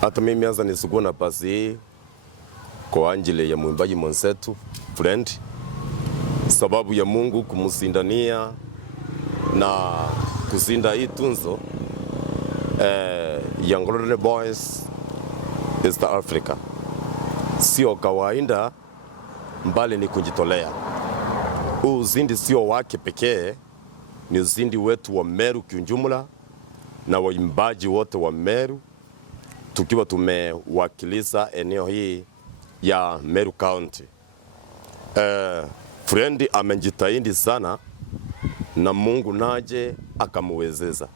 Hata mimi anza nisukua nafasi hii kwa ajili ya mwimbaji mwenzetu Friend, sababu ya Mungu kumusindania na kuzinda hii tunzo ya Golden Boys East Africa. Sio kawaida, mbali ni kujitolea. Huu uzindi sio wake pekee, ni uzindi wetu wa Meru kiujumla na waimbaji wote wa Meru, tukiwa tumewakilisha eneo hii ya Meru County. Friend amejitahidi sana na Mungu naje akamwezesha.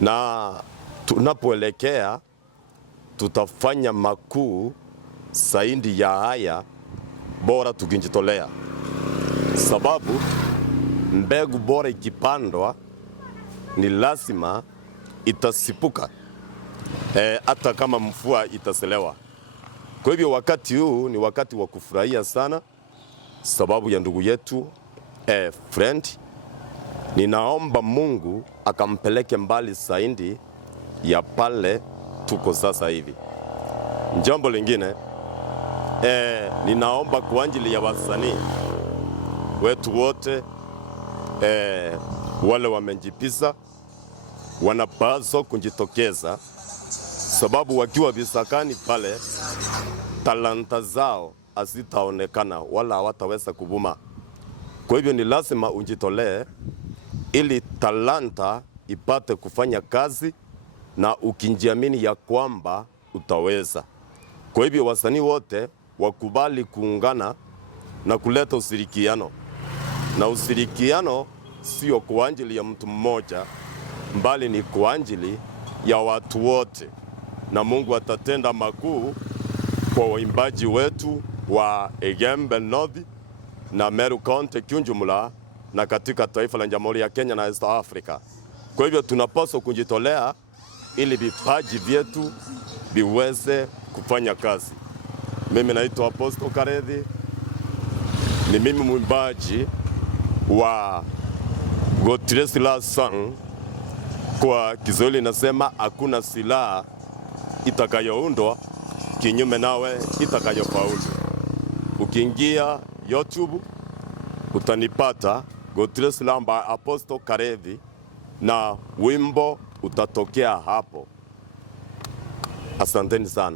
Na tunapoelekea tutafanya makuu zaidi ya haya, bora tukijitolea. Sababu mbegu bora ikipandwa ni lazima itasipuka, hata kama mvua itaselewa. Kwa hivyo wakati huu ni wakati wa kufurahia sana, sababu ya ndugu yetu Friend. Ninaomba Mungu akampeleke mbali zaidi ya pale tuko sasa hivi. Jambo lingine, ninaomba kwa ajili ya wasanii wetu wote, wale wamejipisa wanapaswa kujitokeza, sababu wakiwa visakani pale talanta zao hazitaonekana wala hawataweza kuvuma. Kwa hivyo ni lazima ujitolee ili talanta ipate kufanya kazi na ukijiamini ya kwamba utaweza. Kwa hivyo wasanii wote wakubali kuungana na kuleta ushirikiano. Na ushirikiano sio kwa ajili ya mtu mmoja, mbali ni kwa ajili ya watu wote. Na Mungu atatenda makuu kwa waimbaji wetu wa Egembe North na Meru County kiujumla na katika taifa la Jamhuri ya Kenya na East Africa. Kwa hivyo tunapaswa kujitolea ili vipaji vyetu viweze kufanya kazi. Mimi naitwa Apostle Karethi, ni mimi mwimbaji wa Gotire Silaha Song. Kwa Kiswahili nasema hakuna silaha itakayoundwa kinyume nawe itakayofaulu. Ukiingia YouTube utanipata Gotire Silaha by Apostle Karethi na wimbo utatokea hapo. Asanteni sana.